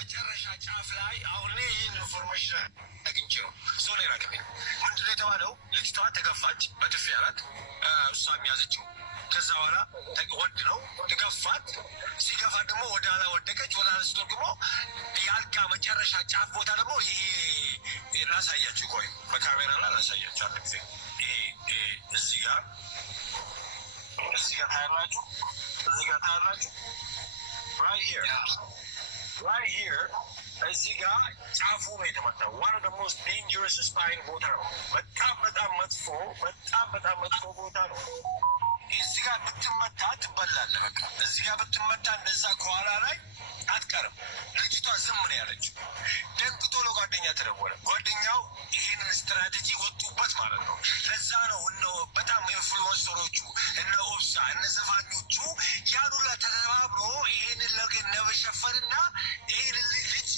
መጨረሻ ጫፍ ላይ አሁን ይህን ኢንፎርሜሽን አግኝቼ ነው ሰው ላይ ራቀብኝ። ምንድነው የተባለው? ልጅቷ ተገፋች በጥፊ አላት። እሷ የሚያዘችው ከዛ በኋላ ወድ ነው ተገፋት። ሲገፋት ደግሞ ወደ ኋላ ወደቀች። ወደ ኋላ ስትወድቅ የአልጋ መጨረሻ ጫፍ ቦታ ደግሞ ይሄ ላሳያችሁ፣ ቆይ በካሜራ ላይ ላሳያችሁ። አንድ ጊዜ እዚህ ጋር ታያላችሁ፣ እዚህ ጋር ታያላችሁ። right here እዚህ ጋር ጫፉ ነው የተመታው። one of the most dangerous spine ቦታ ነው። በጣም መጥፎ ቦታ ነው። እዚህ ጋር ብትመታ ትበላለህ። በቃ እዚህ ጋር ብትመታ እንደዛ ከኋላ ላይ አትቀርም። ልጅቷ ዝም ነው ያለችው። ደንግጦ ለጓደኛ ተደወለ። ጓደኛው ይሄንን ስትራቴጂ ወጡበት ማለት ነው። ለዛ ነው በጣም ኢንፍሉዌንሰሮቹ እነ ኦብሳ እነ ዘፋኞቹ ያኑላ ተተባብሮ ይሄንን ነገር ለመሸፈንና ይሄንን ልጅ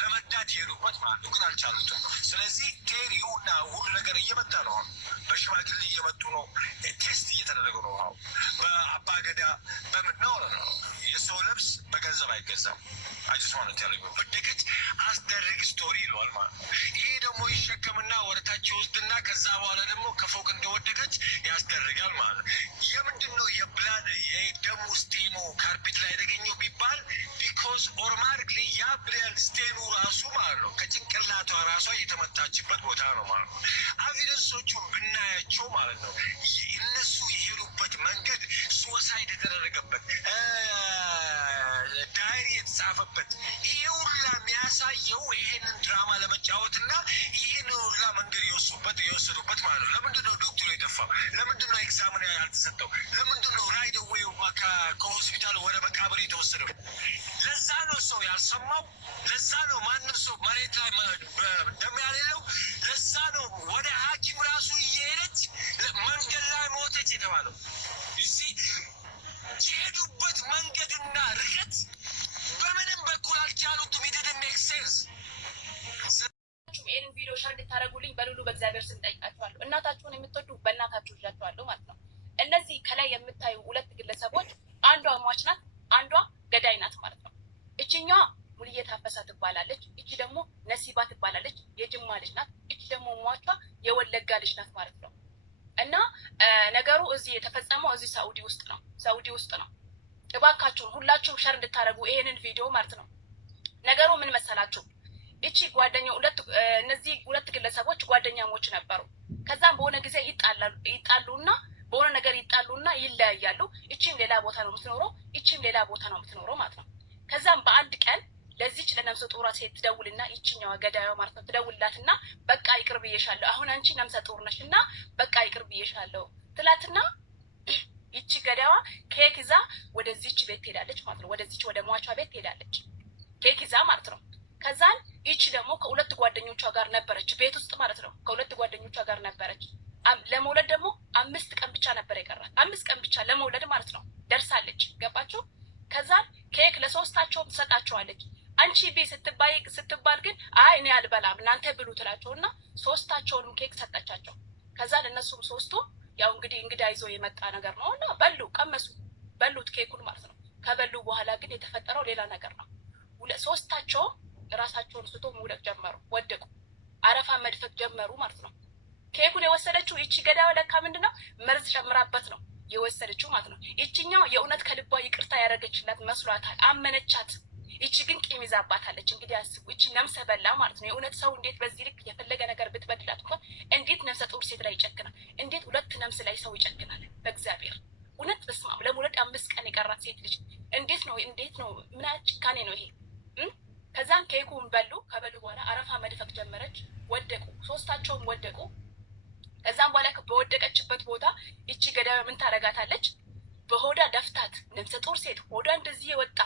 ለመዳት የሄዱበት ማለት ነው። ግን አልቻሉትም። ስለዚህ ቴሪው እና ሁሉ ነገር እየመጣ ነው። በሽማግሌ እየመጡ ነው። ቴስት እየተደረገ ነው። በአባገዳ በምናው ነው። የሰው ልብስ በገንዘብ አይገዛም። አጅስ ማለት ያለ ወደቀች አስደረግ ስቶሪ ይለዋል ማለት ነው። ይሄ ደግሞ ይሸከምና ወደታች ይወስድና ከዛ በኋላ ደግሞ ከፎቅ እንደወደቀች ያስደርጋል ማለት ነው። የምንድን ነው የብላድ የደሙ ስቴኑ ካርፒት ላይ የተገኘው ቢባል ቢኮዝ ኦቶማቲክሊ ያ ብላድ ስቴኑ ራሱ ማለት ነው ከጭንቅላቷ ራሷ የተመታችበት ቦታ ነው ማለት ነው። ኤቪደንሶቹን ብናያቸው ማለት ነው እነሱ የሄዱበት መንገድ ሱሳይድ የተደረገበት ዳይሪ የተጻፈበት ይሄ ሁላ የሚያሳየው ይሄንን ድራማ ለመጫወትና ይሄን ሁላ መንገድ የወሰዱበት ማለት ነው። ለምንድን ነው ዶክተሩ የጠፋው? ለምንድን ነው ኤግዛምን ያልተሰጠው? ለምንድን ነው ራይድ ዌይ ከሆስፒታል ወደ መቃብር የተወሰደው? ለዛ ነው ሰው ያልሰማው። ለዛ ነው ማንም ሰው መሬት ላይ ደም ያሌለው። ለዛ ነው ወደ ሐኪም ራሱ እየሄደች መንገድ ላይ ሞተች የተባለው። የሄዱበት መንገድና ርቀት በምንም በኩል አልቻሉትም። ኢት ሜክ ሴንስ። ይህንን ቪዲዮ ሸር እንድታደርጉልኝ በሉሉ በእግዚአብሔር ስም ጠይቃችኋለሁ። እናታችሁን የምትወዱ በእናታችሁ ይዣችኋለሁ ማለት ነው። እነዚህ ከላይ የምታዩ ሁለት ግለሰቦች አንዷ ሟች ናት፣ አንዷ ገዳይ ናት ማለት ነው። እችኛዋ ሙልዬ ታፈሳ ትባላለች። እቺ ደግሞ ነሲባ ትባላለች። የጅማ ልጅ ናት። እቺ ደግሞ ሟቿ የወለጋ ልጅ ናት ማለት ነው። እና ነገሩ እዚህ የተፈጸመው እዚህ ሳኡዲ ውስጥ ነው። እባካችሁን ሁላችሁም ሸር እንድታደርጉ ይሄንን ቪዲዮ ማለት ነው። ነገሩ ምን መሰላችሁ? እቺ እነዚህ ሁለት ግለሰቦች ጓደኛሞች ነበሩ። ከዛም በሆነ ጊዜ ይጣሉና በሆነ ነገር ይጣሉና ይለያያሉ። እቺም ሌላ ቦታ ነው የምትኖረው፣ እቺም ሌላ ቦታ ነው የምትኖረው ማለት ነው። ከዛም በአንድ ቀን ለዚች ለነፍሰ ጡር ሴት ትደውልና ይችኛዋ ገዳዩ ማለት ነው ትደውልላትና በቃ ይቅር ብዬሻለሁ፣ አሁን አንቺ ነፍሰ ጡር ነሽ እና በቃ ይቅር ብዬሻለሁ ትላትና ይቺ ገዳዋ ኬክ ይዛ ወደዚች ቤት ትሄዳለች ማለት ነው። ወደዚች ወደ ሟቿ ቤት ትሄዳለች ኬክ ይዛ ማለት ነው። ከዛን ይቺ ደግሞ ከሁለት ጓደኞቿ ጋር ነበረች ቤት ውስጥ ማለት ነው። ከሁለት ጓደኞቿ ጋር ነበረች። ለመውለድ ደግሞ 5 ቀን ብቻ ነበር የቀራት። 5 ቀን ብቻ ለመውለድ ማለት ነው ደርሳለች። ገባችሁ? ከዛን ኬክ ለሶስታቸውም ትሰጣቸዋለች። አንቺ ቢ ስትባል ግን አይ እኔ አልበላም እናንተ ብሉ ትላቸውና ሶስታቸውንም ኬክ ሰጠቻቸው። ከዛን እነሱም ሶስቱ ያው እንግዲህ እንግዳ ይዞ የመጣ ነገር ነው እና በሉት ኬኩን ማለት ነው። ከበሉ በኋላ ግን የተፈጠረው ሌላ ነገር ነው። ሶስታቸውም ራሳቸውን ስቶ መውደቅ ጀመሩ፣ ወደቁ፣ አረፋ መድፈቅ ጀመሩ ማለት ነው። ኬኩን የወሰደችው ይቺ ገዳዋ ለካ ምንድነው መርዝ ጨምራበት ነው የወሰደችው ማለት ነው። ይቺኛው የእውነት ከልቧ ይቅርታ ያደረገችላት መስሏታል፣ አመነቻት። ይቺ ግን ቂም ይዛባታለች። እንግዲህ አስቡ፣ ይቺ ነፍሰ በላ ማለት ነው። የእውነት ሰው እንዴት በዚህ ልክ የፈለገ ነገር ብትበድላት እንኳን እንዴት ነፍሰ ጡር ሴት ላይ ይጨክናል? እንዴት ሁለት ነፍስ ላይ ሰው ይጨክናል? በእግዚአብሔር እውነት በስመ አብ። ለመውለድ 5 ቀን የቀራት ሴት ልጅ እንዴት ነው ምን አይነት ጭካኔ ነው ይሄ? ከዛም ኬኩን በሉ። ከበሉ በኋላ አረፋ መድፈቅ ጀመረች፣ ወደቁ፣ ሶስታቸውም ወደቁ። ከዛም በኋላ በወደቀችበት ቦታ ይቺ ገዳዩ ምን ታረጋታለች? በሆዳ ደፍታት፣ ነፍሰ ጡር ሴት ሆዳ እንደዚህ የወጣ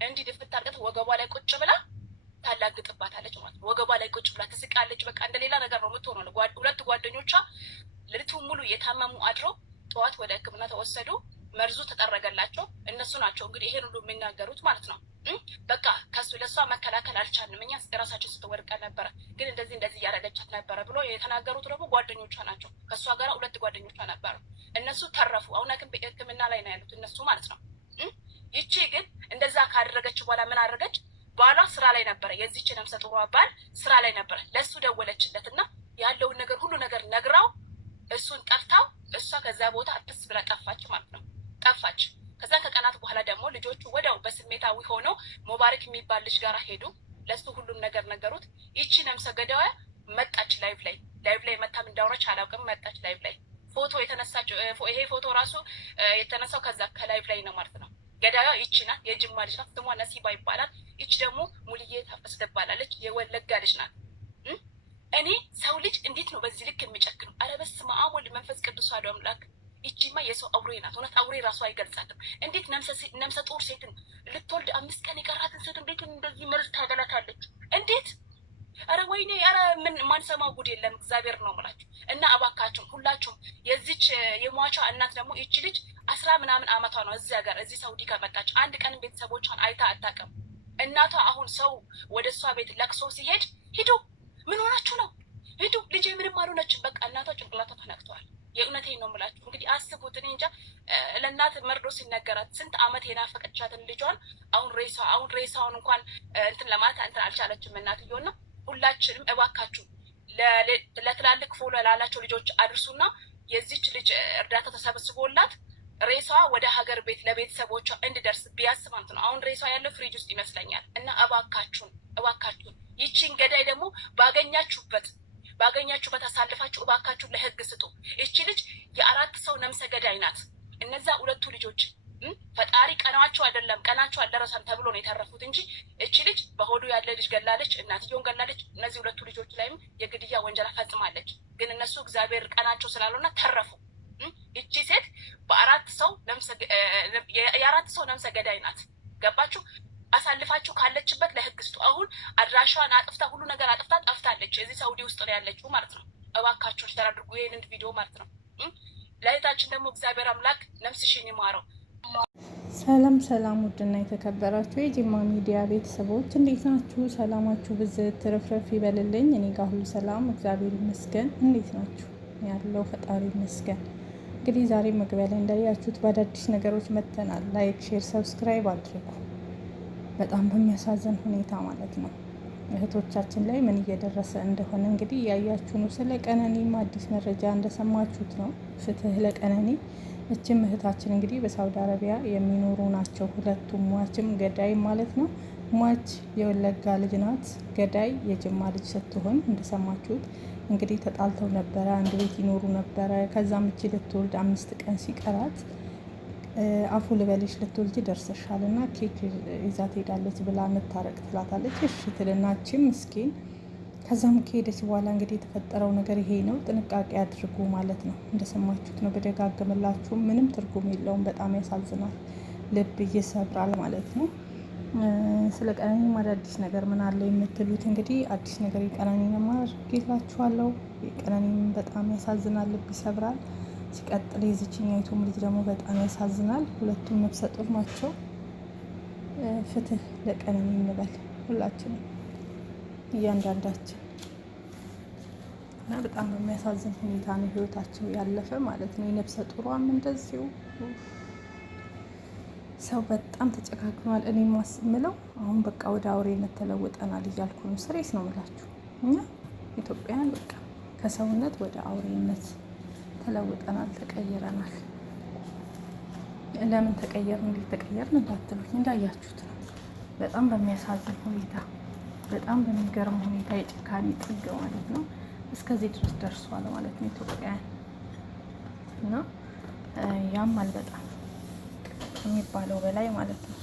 እንዲህ ድፍት አድርገት ወገቧ ላይ ቁጭ ብላ ታላግጥባታለች ማለት ነው። ወገቧ ላይ ቁጭ ብላ ትስቃለች። በቃ እንደሌላ ነገር ነው የምትሆነው። ሁለት ጓደኞቿ ሌሊቱን ሙሉ የታመሙ አድረው ጠዋት ወደ ሕክምና ተወሰዱ። መርዙ ተጠረገላቸው። እነሱ ናቸው እንግዲህ ይሄን ሁሉ የሚናገሩት ማለት ነው። በቃ ለእሷ መከላከል አልቻልንም እኛ ራሳችን ስትወድቀ ነበረ፣ ግን እንደዚህ እያደረገቻት ነበረ ብሎ የተናገሩት ደግሞ ጓደኞቿ ናቸው። ከእሷ ጋር 2 ጓደኞቿ ነበሩ። እነሱ ተረፉ። አሁን ሕክምና ላይ ነው ያሉት እነሱ ማለት ነው። ይቺ ግን እንደዛ ካደረገች በኋላ ምን አደረገች? ባሏ ስራ ላይ ነበረ። የዚች ነፍሰ ጡሯ ባል ስራ ላይ ነበረ። ለእሱ ደወለችለት እና ያለውን ነገር ሁሉ ነገር ነግራው እሱን ጠርታው እሷ ከዛ ቦታ አትስ ብላ ጠፋች ማለት ነው። ጠፋች። ከዛ ከቀናት በኋላ ደግሞ ልጆቹ ወዲያው በስሜታዊ ሆነው ሙባረክ የሚባል ልጅ ጋር ሄዱ። ለሱ ሁሉም ነገር ነገሩት። ይቺ ነፍሰ ገዳዋ መጣች። ላይቭ ላይ መታም እንዳወራች አላውቅም። መጣች ላይቭ ላይ ፎቶ የተነሳችው። ይሄ ፎቶ ራሱ የተነሳው ከዛ ከላይቭ ላይ ነው ማለት ነው። ገዳዋ ይቺ ናት። የጅማ ልጅ ናት። ስሟ ነሲባ ይባላል። ይቺ ደግሞ ሙልዬ ታፈስ ትባላለች። የወለጋ ልጅ ናት። እኔ ሰው ልጅ እንዴት ነው በዚህ ልክ የሚጨክነው? ኧረ በስመ አብ ወልድ መንፈስ ቅዱስ አሐዱ አምላክ። ይቺማ የሰው አውሬ ናት። እውነት አውሬ ራሱ አይገልጻትም። እንዴት ነፍሰ ጡር ሴትን ልትወልድ 5 ቀን የቀራትን ሴት እንዴት እንደዚህ መርዝ ታገላታለች? እንዴት? ኧረ ወይኔ! ኧረ ምን ማንሰማው ጉድ የለም። እግዚአብሔር ነው የምላችሁ። እና እባካችሁም ሁላችሁም የዚች የሟቿ እናት ደግሞ ይቺ ልጅ 10 ምናምን አመቷ ነው እዚህ ሀገር እዚህ ሳውዲ ከመጣች አንድ ቀን ቤተሰቦቿን አይታ አታውቅም። እናቷ አሁን ሰው ወደ እሷ ቤት ለቅሶ ሲሄድ ሂዱ፣ ምን ሆናችሁ ነው? ሂዱ፣ ልጄ ምንም አልሆነችም። በቃ እናቷ ጭንቅላቷ ተነክተዋል። የእውነቴን ነው የምላችሁ። እንግዲህ አስቡት። እኔ እንጃ ለእናት መርዶ ሲነገራት ስንት አመት የናፈቀቻትን ልጇን አሁን ሬሳውን እንኳን እንትን ለማለት እንትን አልቻለችም እናትየውና ሁላችንም እባካችሁ ለትላልቅ ፎሎ ላላቸው ልጆች አድርሱና የዚች ልጅ እርዳታ ተሰብስቦላት ሬሳዋ ወደ ሀገር ቤት ለቤተሰቦቿ እንድደርስ ቢያስ ማለት ነው። አሁን ሬሳዋ ያለው ፍሪጅ ውስጥ ይመስለኛል። እና እባካችሁን ይቺን ገዳይ ደግሞ ባገኛችሁበት አሳልፋችሁ እባካችሁ ለህግ ስጡ። ይቺ ልጅ የ4 ሰው ነፍሰ ገዳይ ናት። እነዛ 2 ልጆች ፈጣሪ ቀናቸው አልደረሰም ተብሎ ነው የተረፉት እንጂ እቺ ልጅ በሆዱ ያለ ልጅ ገላለች፣ እናትየውን ገላለች። እነዚህ 2 ልጆች ላይም የግድያ ወንጀል ፈጽማለች። ግን እነሱ እግዚአብሔር ቀናቸው ስላልሆነ ተረፉ። እቺ ሴት የ4 ሰው ነፍሰ ገዳይ ናት። ገባችሁ? አሳልፋችሁ ካለችበት ለህግ ስጡ። አሁን አድራሻዋን አጥፍታ ሁሉ ነገር አጥፍታ ጠፍታለች። እዚህ ሳውዲ ውስጥ ነው ያለችው ማለት ነው። እባካችሁ ሼር አድርጉ ይሄንን ቪዲዮ ማለት ነው። ለእህታችን ደግሞ እግዚአብሔር አምላክ ነፍስሽን ይማረው። ሰላም ውድና የተከበራችሁ የጂማ ሚዲያ ቤተሰቦች እንዴት ናችሁ? ሰላማችሁ ብዝት ትርፍርፍ ይበልልኝ። እኔ ጋር ሁሉ ሰላም እግዚአብሔር ይመስገን። እንዴት ናችሁ? ያለው ፈጣሪ ይመስገን። እንግዲህ ዛሬ መግቢያ ላይ እንዳያችሁት በአዳዲስ ነገሮች መጥተናል። ላይክ፣ ሼር፣ ሰብስክራይብ አድርጉ። በጣም በሚያሳዝን ሁኔታ ማለት ነው እህቶቻችን ላይ ምን እየደረሰ እንደሆነ እንግዲህ ያያችሁ ነው። ስለ ቀነኒም አዲስ መረጃ እንደሰማችሁት ነው። ፍትህ ለቀነኒ። እችም እህታችን እንግዲህ በሳውዲ አረቢያ የሚኖሩ ናቸው። ሁለቱም ሟችም ገዳይ ማለት ነው። ሟች የወለጋ ልጅ ናት፣ ገዳይ የጅማ ልጅ ስትሆን እንደሰማችሁት እንግዲህ ተጣልተው ነበረ። አንድ ቤት ይኖሩ ነበረ። ከዛም እቺ ልትወልድ 5 ቀን ሲቀራት አፉ ልበልሽ ልትወልጂ ደርሰሻል እና ኬክ ይዛ ትሄዳለች ብላ መታረቅ ትላታለች። እሺ ትልናችም ምስኪን። ከዛም ከሄደች በኋላ እንግዲህ የተፈጠረው ነገር ይሄ ነው። ጥንቃቄ አድርጉ ማለት ነው። እንደሰማችሁት ነው። በደጋግምላችሁ ምንም ትርጉም የለውም። በጣም ያሳዝናል፣ ልብ ይሰብራል ማለት ነው። ስለ ቀነኒም አዳዲስ ነገር ምን አለ የምትሉት እንግዲህ አዲስ ነገር የቀነኒን ማርጌላችኋለሁ። የቀነኒም በጣም ያሳዝናል፣ ልብ ይሰብራል። ሲቀጥል የዚችኛይቱም ልጅ ደግሞ በጣም ያሳዝናል። ሁለቱም ነፍሰ ጡር ናቸው። ፍትህ ለቀነኒ እንበል ሁላችንም እያንዳንዳችን እና በጣም በሚያሳዝን ሁኔታ ነው ህይወታቸው ያለፈ ማለት ነው። የነፍሰ ጡሯም እንደዚሁ ሰው በጣም ተጨካክኗል። እኔ ማስምለው አሁን በቃ ወደ አውሬነት ተለውጠናል እያልኩ ነው። ስሬስ ነው ምላችሁ። እኛ ኢትዮጵያን በቃ ከሰውነት ወደ አውሬነት ተለውጠናል፣ ተቀይረናል። ለምን ተቀየርን፣ እንዴት ተቀየርን እንዳትሉኝ እንዳያችሁት ነው። በጣም በሚያሳዝን ሁኔታ፣ በጣም በሚገርም ሁኔታ የጭካኔ ጥግ ማለት ነው እስከዚህ ድረስ ደርሷል ማለት ነው ኢትዮጵያን እና ያማል በጣም የሚባለው በላይ ማለት ነው።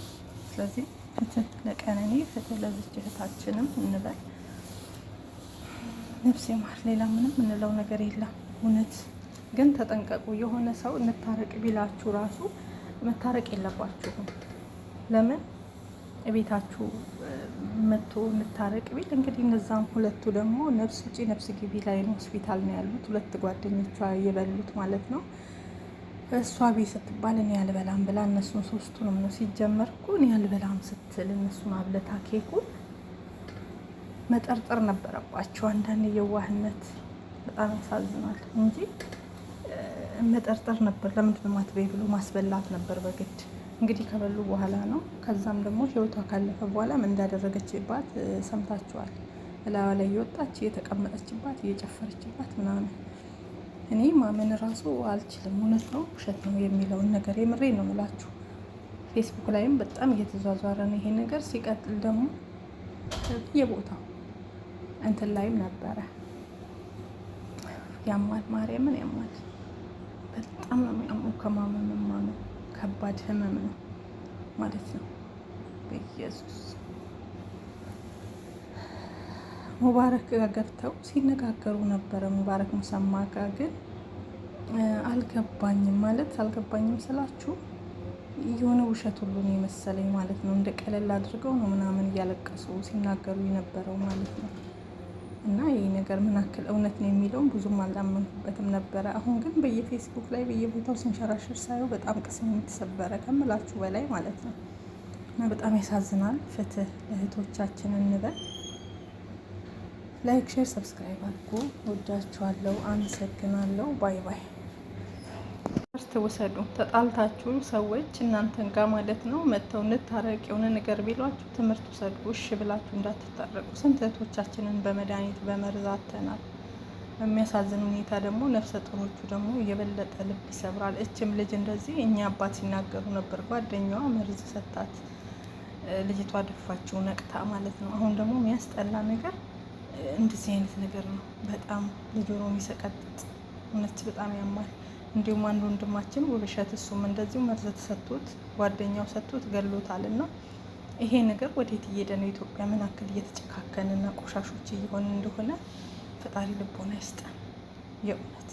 ስለዚህ ፍትህ ለቀነኒ፣ ፍትህ ለዚች እህታችንም እንበል። ነፍስ ይማር። ሌላ ምንም እንለው ነገር የለም። እውነት ግን ተጠንቀቁ። የሆነ ሰው እንታረቅ ቢላችሁ ራሱ መታረቅ የለባችሁም። ለምን ቤታችሁ መጥቶ እንታረቅ ቢል እንግዲህ እነዛም ሁለቱ ደግሞ ነፍስ ውጪ ነፍስ ግቢ ላይ ነው ሆስፒታል ነው ያሉት። 2 ጓደኞቿ የበሉት ማለት ነው። እሷ ቤት ስትባል እኔ ያልበላም ብላ እነሱን 3ቱንም ነው ሲጀመር እኮ እኔ ያልበላም ስትል እነሱን አብለታ ኬኩን መጠርጠር ነበረባቸው። አንዳንድ የዋህነት በጣም ያሳዝናል እንጂ መጠርጠር ነበር። ለምንድን ነው ማትበይ ብሎ ማስበላት ነበር በግድ እንግዲህ ከበሉ በኋላ ነው። ከዛም ደግሞ ህይወቷ ካለፈ በኋላ ምን እንዳደረገችባት ሰምታችኋል። እላዋ ላይ እየወጣች እየተቀመጠችባት እየጨፈረችባት ምናምን። እኔ ማመን ራሱ አልችልም። እውነት ነው ውሸት ነው የሚለውን ነገር የምሬ ነው ምላችሁ። ፌስቡክ ላይም በጣም እየተዟዟረ ነው ይሄ ነገር። ሲቀጥል ደግሞ የቦታው እንትን ላይም ነበረ። ያማል፣ ማርያምን ያማል። በጣም ነው የሚያመው። ከማመምማ ነው። ከባድ ህመም ነው ማለት ነው። በኢየሱስ ሙባረክ ጋር ገብተው ሲነጋገሩ ነበረ። ሙባረክ ሙሰማ ጋር ግን አልገባኝም ማለት አልገባኝም ስላችሁ የሆነ ውሸት ሁሉ ነው የመሰለኝ ማለት ነው። እንደ ቀለል አድርገው ነው ምናምን እያለቀሱ ሲናገሩ የነበረው ማለት ነው። እና ይህ ነገር ምን ያክል እውነት ነው የሚለውን ብዙም አላመንኩበትም ነበረ። አሁን ግን በየፌስቡክ ላይ በየቦታው ሲንሸራሸር ሳየው በጣም ቅስም የተሰበረ ከምላችሁ በላይ ማለት ነው። እና በጣም ያሳዝናል። ፍትህ ለእህቶቻችን እንበል። ላይክ፣ ሼር፣ ሰብስክራይብ አድርጉ። ወዳችኋለሁ። አመሰግናለሁ። ባይ ባይ። ትምህርት ውሰዱ። ተጣልታችሁ ሰዎች እናንተን ጋር ማለት ነው መጥተው እንታረቅ የሆነ ነገር ቢሏችሁ ትምህርት ውሰዱ። እሺ ብላችሁ እንዳትታረቁ። ስንት እህቶቻችንን በመድኃኒት በመርዝ አጥተናል። በሚያሳዝን ሁኔታ ደግሞ ነፍሰ ጡሮቹ ደግሞ የበለጠ ልብ ይሰብራል። እችም ልጅ እንደዚህ እኛ አባት ሲናገሩ ነበር። ጓደኛዋ መርዝ ሰጣት፣ ልጅቷ ደፋችው ነቅታ ማለት ነው። አሁን ደግሞ የሚያስጠላ ነገር እንደዚህ አይነት ነገር ነው። በጣም ልጆሮ የሚሰቀጥጥ እውነት በጣም ያማል። እንዲሁም አንድ ወንድማችን ውብሸት እሱም እንደዚሁ መርዝ ተሰጥቶት ጓደኛው ሰጥቶት ገሎታል። እና ይሄ ነገር ወዴት እየሄደ ነው? ኢትዮጵያ ምን ያክል እየተጨካከንና ቆሻሾች እየሆን እንደሆነ ፈጣሪ ልቦና ይስጠን የእውነት